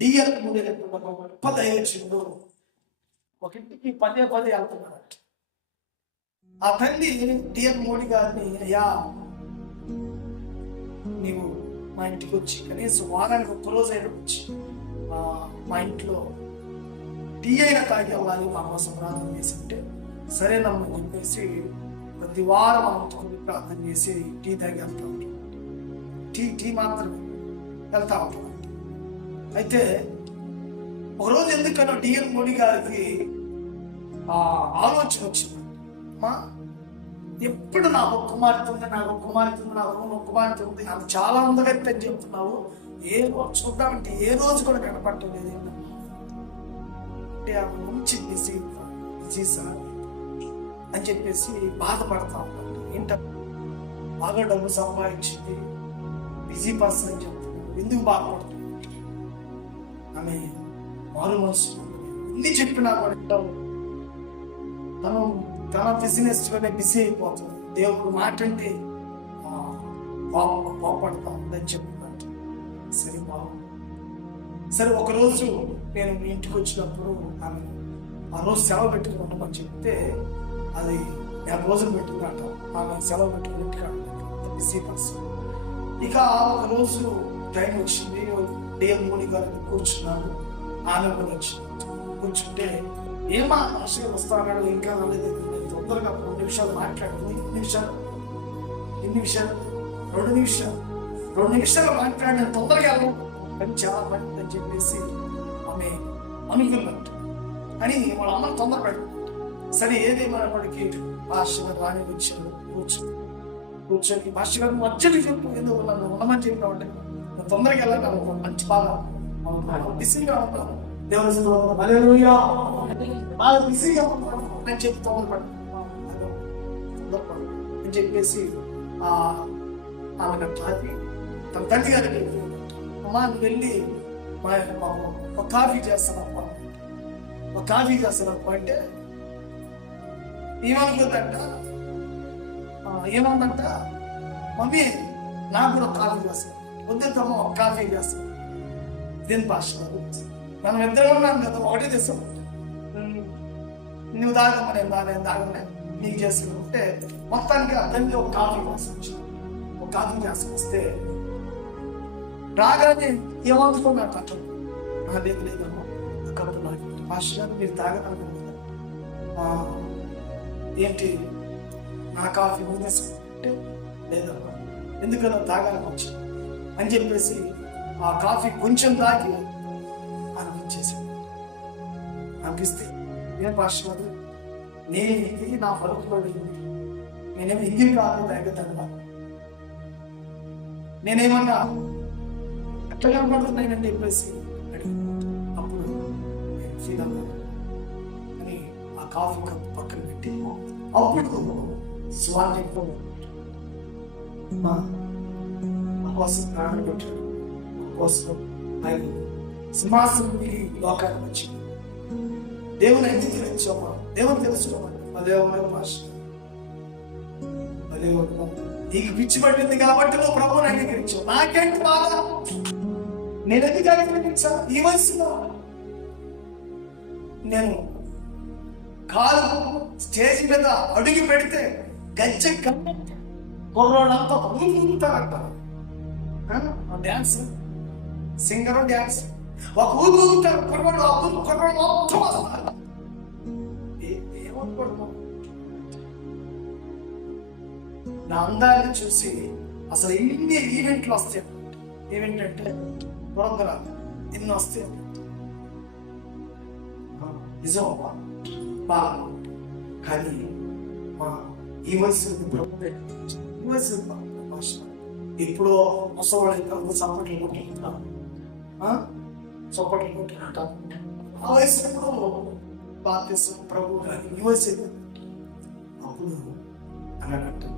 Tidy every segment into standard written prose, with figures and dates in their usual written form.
DL moody గొప్ప దైవజనుడు ఒక ఇంటికి పదే వెళ్తున్నాడు. ఆ తల్లి డిఎల్ మూడీ గారిని, అయ్యా నీవు మా ఇంటికి వచ్చి కనీసం వారానికి ఒక్కరోజు అయినా వచ్చి మా ఇంట్లో టీ అయినా తాగి అవ్వాలి, మా కోసం ప్రార్థన చేసి ఉంటే సరేనమ్మని చెప్పేసి ప్రతి వారం ప్రార్థన చేసి టీ తాగి వెళ్తా ఉంటాం. టీ మాత్రమే వెళ్తా ఉంటాం. అయితే ఒకరోజు ఎందుకన్నా డిఎల్ మూడీ గారికి ఆలోచన వచ్చింది, అమ్మా ఎప్పుడు నాకు ఒక కుమార్తె ఉంది, నాకు ఒక కుమార్తె ఉంది, నాకు ఒక కుమార్తె ఉంది, ఆమె చాలా అందగత్తే అని చెప్తున్నావు, ఏ రోజు చూద్దామంటే ఏ రోజు కూడా కనపడలేదు అంటే ఆమె మంచి బిజీ సార్ అని చెప్పేసి బాధపడతా ఉన్నాను. ఏంటంటే బాగా డబ్బు సంపాదించింది, బిజీ పర్సన్ అని చెప్తున్నాను, ఎందుకు బాధపడుతుంది? ఆమె మారు మనసు ఎన్ని చెప్పినా కూడా తన బిజినెస్ లోనే బిజీ అయిపోతుంది. దేవుడు మాట అంటే కోపడతా ఉందని చెప్పినట్టు. సరే బాగుంది. సరే ఒకరోజు నేను మీ ఇంటికి వచ్చినప్పుడు ఆమె ఆ రోజు సెలవు పెట్టుకుని ఉండమని చెప్తే అది 50 రోజులు పెట్టుకున్నట్ట. ఆమె సెలవు పెట్టుకుని ఇంటికి బిజీ పర్సన్. ఇక ఒకరోజు టైం వచ్చింది, డిఎల్ మూడీ గారిని కూర్చున్నాడు. ఆమె కూడా వచ్చింది. కూర్చుంటే ఏమా అసలు వస్తాడు, ఇంకా రాలేదు, తొందరగా 2 నిమిషాలు మాట్లాడుతుంది. 2 నిమిషాలు మాట్లాడిన తొందరగా కానీ చాలా పని అని చెప్పేసి ఆమె అనుకున్నట్టు అని వాళ్ళ అమ్మని తొందర పెడుతుంది. సరే ఏదేమైనప్పటికీ పాస్టర్ గారు రాని వచ్చారు. కూర్చొని పాస్టర్ గారు వచ్చి చెప్పు, ఎందుకు నన్ను ఉండమని చెప్పినామంటే నేను తొందరగా వెళ్ళాను, మంచి బాగా బిజీగా ఉంటాను, దేవుని బాగా బిజీగా ఉంటాను అని చెప్పి తొందరపడి అని చెప్పేసి ఆమె తాగి తన తండ్రి గారికి అమ్మా నువ్వు వెళ్ళి ఒక కాఫీ చేస్తానమ్మా, ఒక కాఫీ చేస్తానమ్మా అంటే ఏమందంట, మమ్మీ నాకు కూడా కాఫీ చేస్తాను, వద్దుతామో ఒక కాఫీ చేస్తాను. ఇదేం భాష, మనం ఇద్దరు ఉన్నాను కదా, ఒకటే చేస్తాం, నువ్వు తాగమ్మా నేను తాగలే నీకు చేసుకుంటే మొత్తానికి అతనికి ఒక కాఫీ కోసం వచ్చింది. ఒక కాఫీ చేసి వస్తే రాగానే ఏమనుకున్నాడు అతను, లేదు లేదమ్మా కాబట్టి నాకు పాస్టర్ మీరు తాగడానికి కదా, ఏంటి నా కాఫీ తీసుకుంటే లేదమ్మా ఎందుకన్నా తాగాలని వచ్చి అని చెప్పేసి ఆ కాఫీ కొంచెం తాగి అనిపించేసాడు. అనిపిస్తే ఏం పాస్టర్ నేను నా పలుకులో నేనేమి ఇంగిలి కాదు తాగుతాను, నేనేమన్నా ఎట్లా కనపడుతున్నాయని చెప్పేసి అప్పుడు ఫీల్ అవ్వదు అని ఆ కాఫీ కప్ పక్కన పెట్టి అప్పుడు స్వామి కోసం ప్రాణం పెట్టాడు, కోసం ఆయన సింహాసనం లోకానికి వచ్చింది. దేవుని అంగీకరించామా, దేవుని తెలుసుకోమని అదేవో భాష అదేవో నీకు పిచ్చి పట్టింది కాబట్టి నువ్వు ప్రభువుని అంగీకరించావు, నాకేంటి బాధ, నేను ఎందుకు అంగీకరించా? ఈ వయసులో నేను కాలు స్టేజ్ మీద అడుగు పెడితే గజ్జె కుర్రోళ్ళంతా ఊగుతారంట. డ్యాన్స్ సింగర్ డ్యాన్స్ ఒక ఊగుతారు కుర్రోడు, కుర్రోడు మొత్తం వస్తారు. నా అందాన్ని చూసి అసలు ఎన్ని ఈవెంట్లు వస్తాయి, ఈవెంట్ అంటే పురంధరాలు ఎన్ని వస్తాయి, నిజమా బాగా. కానీ మా ఈ వయసు భాష ఇప్పుడు ముసవాళ్ళు చప్పట్లు కొట్టుకుంటారు, చప్పట్లు కొట్టుకుంటారు. ఆ వయసులో బాధ్యత ప్రభు కానీ ఈ వయసు అప్పుడు అన్నట్టు.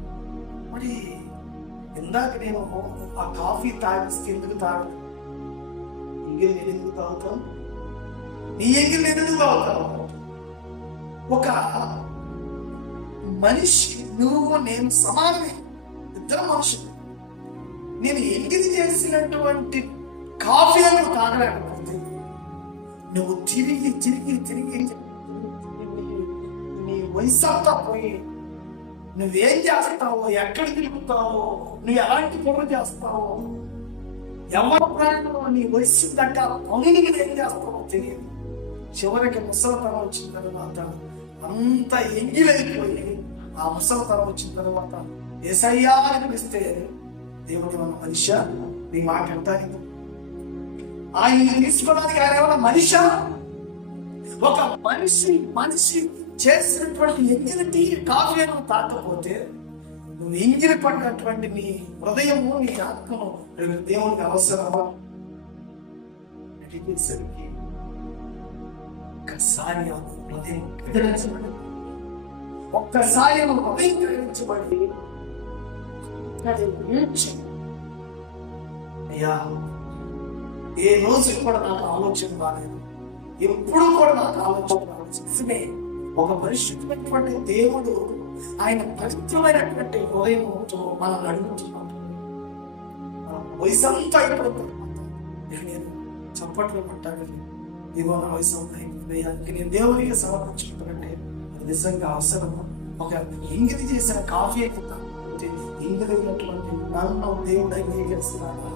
మరి ఇందాక నేను ఆ కాఫీ తాగిస్తే ఎందుకు తాగను? ఎంగిల్ నేను ఎందుకు తాగుతాను? నీ ఎంగిల్ నేను ఎందుకు తాగుతాను? ఒక మనిషి నువ్వు నేను సమానమే, ఇద్దరు మనుషులు. నేను ఎంగిల్ చేసినటువంటి కాఫీ అని తాగలేకపోతే నువ్వు తిరిగి తిరిగి తిరిగి నీ వయసు అంతా పోయి నువ్వేం చేస్తావో, ఎక్కడ తిరుగుతావో, నువ్వు ఎలాంటి పనులు చేస్తావో, ఎవరి ప్రాణంలో నీ వయసు దగ్గర పనులు ఏం చేస్తావో తెలియదు. చివరికి ముసలితనం వచ్చిన తర్వాత అంత ఎంగిలైపోయి ఆ ముసలితనం వచ్చిన తర్వాత యేసయ్యా అని పిలిస్తే దేవుడు మన మనిషి నీ మాట అంటాను. ఆయన తీసుకోవడానికి ఆయన ఏమన్నా మనిషా? ఒక మనిషి చేసినటువంటి ఎంగిలి కావ్యం తాకపోతే నువ్వు ఎంగిలి పడినటువంటి నీ హృదయము, నీ ఆత్మను దేవునికి అవసరమా? అడిగేసరికి ఒక్కసారి హృదయం కదిలించబడి, ఒక్కసారి హృదయం కదిలించబడి అయ్యా, ఏ రోజు కూడా నాకు ఆలోచన రాలేదు, ఎప్పుడు కూడా నాకు ఆలోచన రాలేదు. ఒక పరిశుద్ధమైనటువంటి దేవుడు ఆయన పవిత్రమైనటువంటి హృదయంతో మనల్ని అడుగుతున్నాడు. మనం వయసంతా అయిపోతుంది. నేను చప్పట్లు పట్టాలి, ఇదిగో నా వయసు అయిపోయానికి నేను దేవునికి సమర్పించుకుంటానంటే అది నిజంగా అవసరం. ఒక ఇంగిలి చేసిన కాఫీ ఇంగిలి ఉన్నటువంటి నన్ను దేవుడు అంగీకరిస్తున్నాడు.